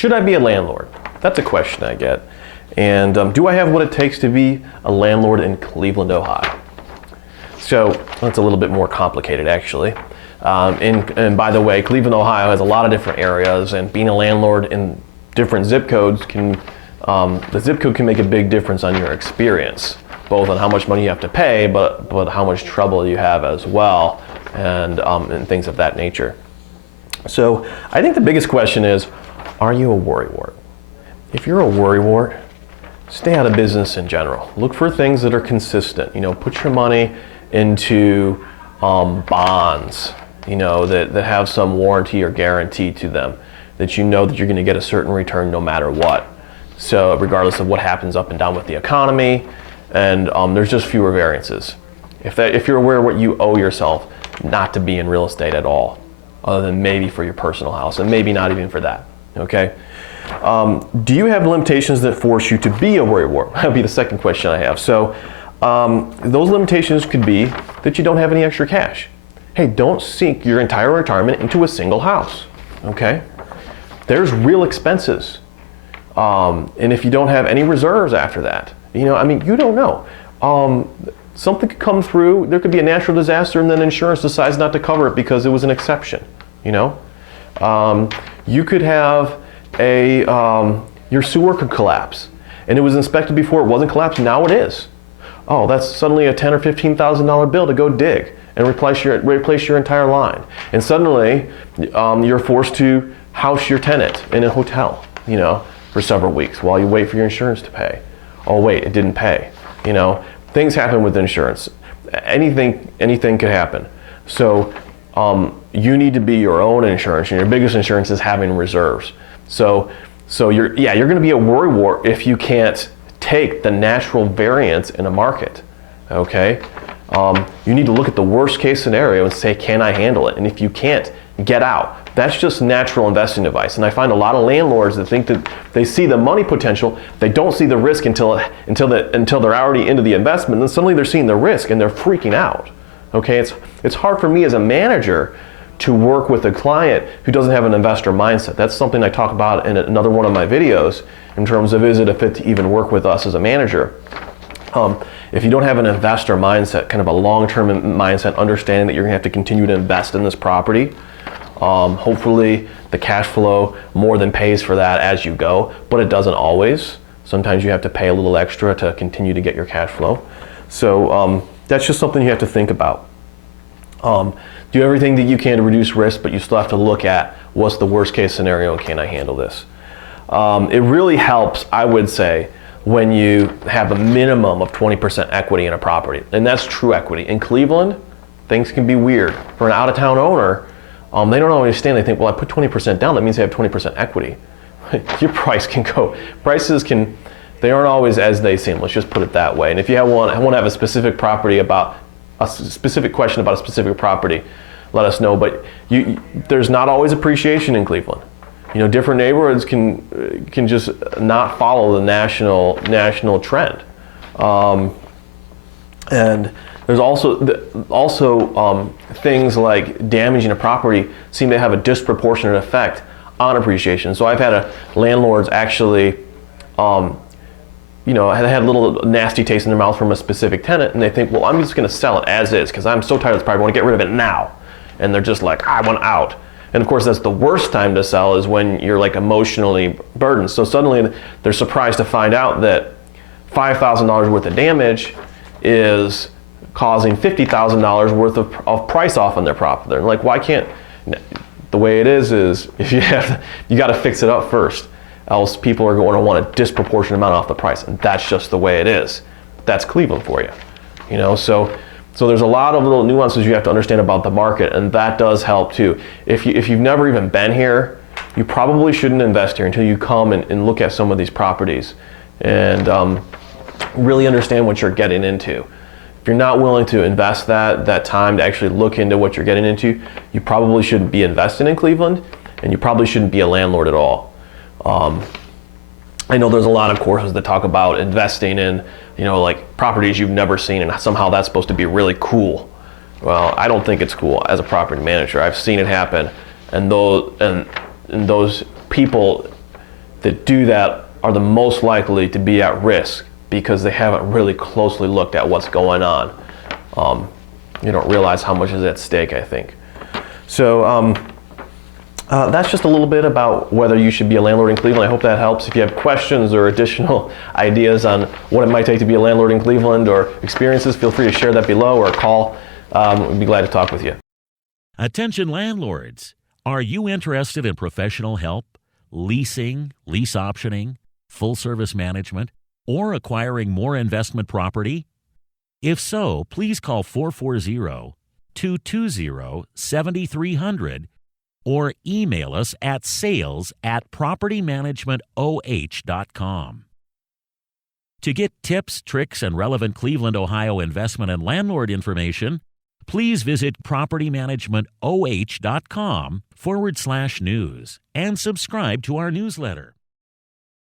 Should I be a landlord? That's a question I get. And do I have what it takes to be a landlord in Cleveland, Ohio? So that's a little bit more complicated, actually. And by the way, Cleveland, Ohio has a lot of different areas, and being a landlord in different zip codes the zip code can make a big difference on your experience, both on how much money you have to pay, but how much trouble you have as well, and things of that nature. So I think the biggest question is, are you a worrywart? If you're a worrywart, stay out of business in general. Look for things that are consistent. Put your money into bonds, that have some warranty or guarantee to them, that you know that you're going to get a certain return no matter what. So regardless of what happens up and down with the economy, and there's just fewer variances. If you're aware of what you owe yourself not to be in real estate at all, other than maybe for your personal house, and maybe not even for that, okay? Do you have limitations that force you to be a worrywart? That would be the second question I have. So those limitations could be that you don't have any extra cash. Hey, don't sink your entire retirement into a single house, okay? There's real expenses. And if you don't have any reserves after that, you don't know. Something could come through, there could be a natural disaster, and then insurance decides not to cover it because it was an exception, You could have your sewer could collapse, and it was inspected before it wasn't collapsed, now it is. Oh, that's suddenly a $10,000 or $15,000 bill to go dig and replace your entire line. And suddenly, you're forced to house your tenant in a hotel, for several weeks while you wait for your insurance to pay. Oh wait, it didn't pay. Things happen with insurance. Anything could happen. So you need to be your own insurance, and your biggest insurance is having reserves. So you're going to be a worrywart if you can't take the natural variance in a market. Okay, you need to look at the worst case scenario and say, can I handle it? And if you can't, get out. That's just natural investing advice. And I find a lot of landlords that think that they see the money potential, they don't see the risk until they're already into the investment, and then suddenly they're seeing the risk and they're freaking out. Okay, it's hard for me as a manager to work with a client who doesn't have an investor mindset. That's something I talk about in another one of my videos in terms of, is it a fit to even work with us as a manager? If you don't have an investor mindset, kind of a long-term mindset, understanding that you're gonna have to continue to invest in this property, hopefully the cash flow more than pays for that as you go, but it doesn't always. Sometimes you have to pay a little extra to continue to get your cash flow. So that's just something you have to think about. Do everything that you can to reduce risk, but you still have to look at what's the worst case scenario and can I handle this? It really helps, I would say, when you have a minimum of 20% equity in a property, and that's true equity. In Cleveland, things can be weird. For an out-of-town owner, they don't understand. They think, well, I put 20% down, that means I have 20% equity. Your prices they aren't always as they seem. Let's just put it that way. And if you want to have a specific question about a specific property, let us know. But there's not always appreciation in Cleveland. Different neighborhoods can just not follow the national trend. And there's also things like damaging a property seem to have a disproportionate effect on appreciation. So I've had landlords actually, had a little nasty taste in their mouth from a specific tenant, and they think, well, I'm just going to sell it as is because I'm so tired of this property, I want to get rid of it now. And they're just like, I want out. And of course, that's the worst time to sell, is when you're like emotionally burdened. So suddenly they're surprised to find out that $5,000 worth of damage is causing $50,000 worth of price off on their property. They're like, why can't? The way it is if you got to fix it up first, else people are going to want a disproportionate amount off the price, and that's just the way it is. That's Cleveland for you, So there's a lot of little nuances you have to understand about the market, and that does help too. If you've never even been here, you probably shouldn't invest here until you come and look at some of these properties and really understand what you're getting into. If you're not willing to invest that time to actually look into what you're getting into, you probably shouldn't be investing in Cleveland, and you probably shouldn't be a landlord at all. I know there's a lot of courses that talk about investing in, like properties you've never seen, and somehow that's supposed to be really cool. Well, I don't think it's cool as a property manager. I've seen it happen, and those people that do that are the most likely to be at risk because they haven't really closely looked at what's going on. You don't realize how much is at stake, I think. So that's just a little bit about whether you should be a landlord in Cleveland. I hope that helps. If you have questions or additional ideas on what it might take to be a landlord in Cleveland or experiences, feel free to share that below or call. We'd be glad to talk with you. Attention landlords. Are you interested in professional help, leasing, lease optioning, full service management, or acquiring more investment property? If so, please call 440-220-7300 or email us at sales@propertymanagementoh.com. To get tips, tricks, and relevant Cleveland, Ohio investment and landlord information, please visit propertymanagementoh.com/news and subscribe to our newsletter.